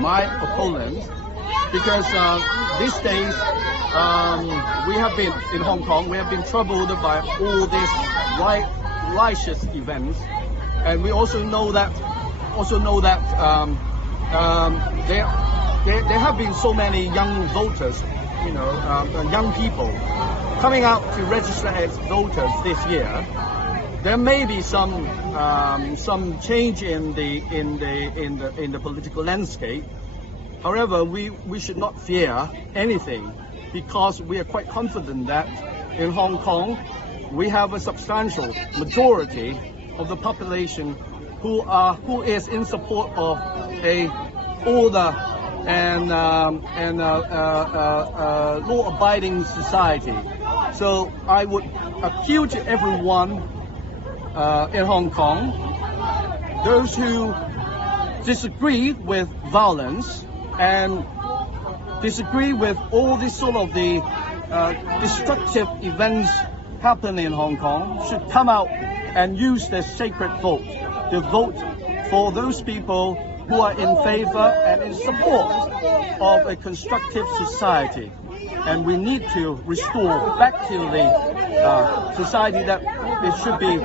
my opponent, because these days we have been in Hong Kong. We have been troubled by all these righteous events, and we also know that there have been so many young voters, young people coming out to register as voters this year. There may be some change in the political landscape. However, we should not fear anything, because we are quite confident that in Hong Kong we have a substantial majority of the population who is in support of a order and law-abiding society. So I would appeal to everyone in Hong Kong, those who disagree with violence and disagree with all these sort of the destructive events happening in Hong Kong, should come out and use their sacred vote to vote for those people who are in favor and in support of a constructive society. And we need to restore back to the society that it should be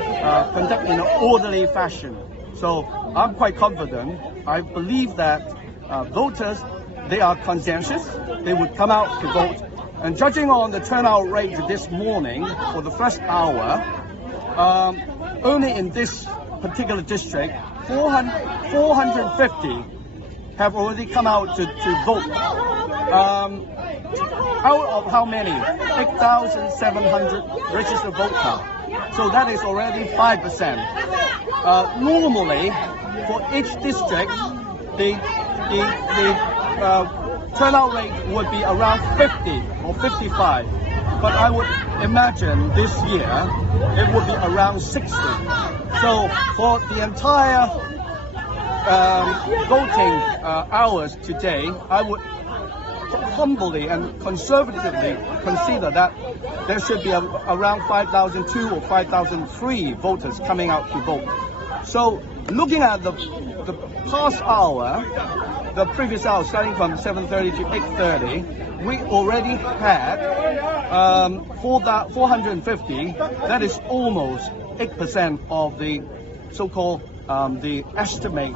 conducted in an orderly fashion. So I'm quite confident. I believe that voters, they are conscientious. They would come out to vote. And judging on the turnout rate this morning for the first hour, only in this particular district, 450 have already come out to vote. Out of how many? 8,700 registered voters. So that is already 5%. Normally, for each district, the turnout rate would be around 50 or 55. But I would imagine this year it would be around 60. So for the entire voting hours today, I would humbly and conservatively consider that there should be around 5,002 or 5,003 voters coming out to vote. So looking at the past hour, the previous hour starting from 7:30 to 8:30, we already had 450. That is almost 8% of the so-called the estimate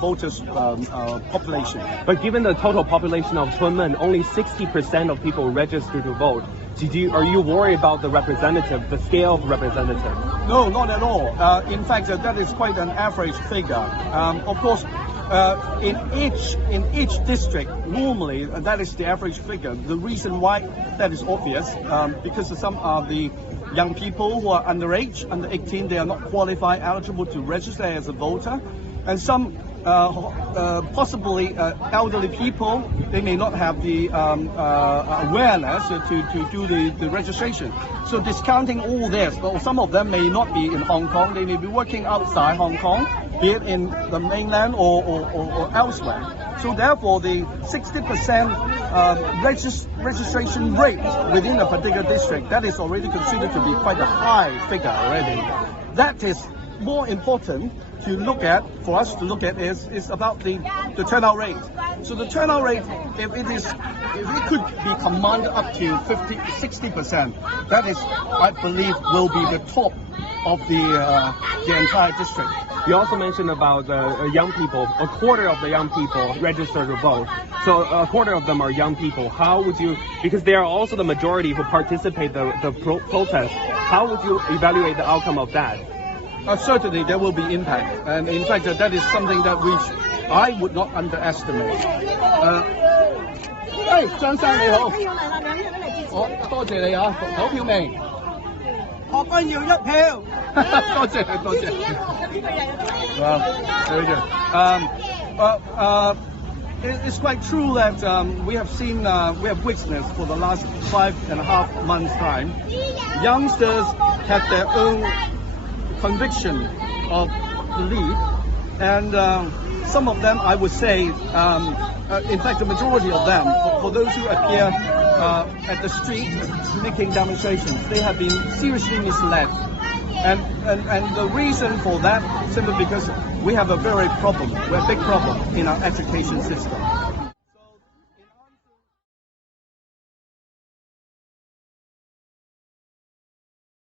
voters population. But given the total population of Kunming, only 60% of people register to vote. Are you worried about the scale of representative? No, not at all. In fact, that is quite an average figure. Of course, in each district, normally that is the average figure. The reason why that is obvious, because some of the young people who are underage, under 18, they are not qualified, eligible to register as a voter, and some possibly elderly people, they may not have the awareness to do the registration. So discounting all this, well, some of them may not be in Hong Kong, they may be working outside Hong Kong, be it in the mainland or elsewhere. So therefore, the 60% registration rate within a particular district, that is already considered to be quite a high figure already. That is more important to look at, for us to look at, is about the turnout rate. So the turnout rate, if it could be commanded up to 60%, that is, I believe, will be the top of the entire district. You also mentioned about young people. A quarter of the young people register to vote. So a quarter of them are young people. How would you, because they are also the majority who participate the protest, how would you evaluate the outcome of that? Certainly there will be impact. And in fact, that is something that I would not underestimate. 張生你好，多謝你啊，投票未？學君要一票。多謝。It's quite true that we have witnessed for the last 5.5 months' time, youngsters have their own conviction of belief, and some of them, I would say, in fact the majority of them, for those who appear at the street making demonstrations, they have been seriously misled. And the reason for that simply because we have a big problem in our education system.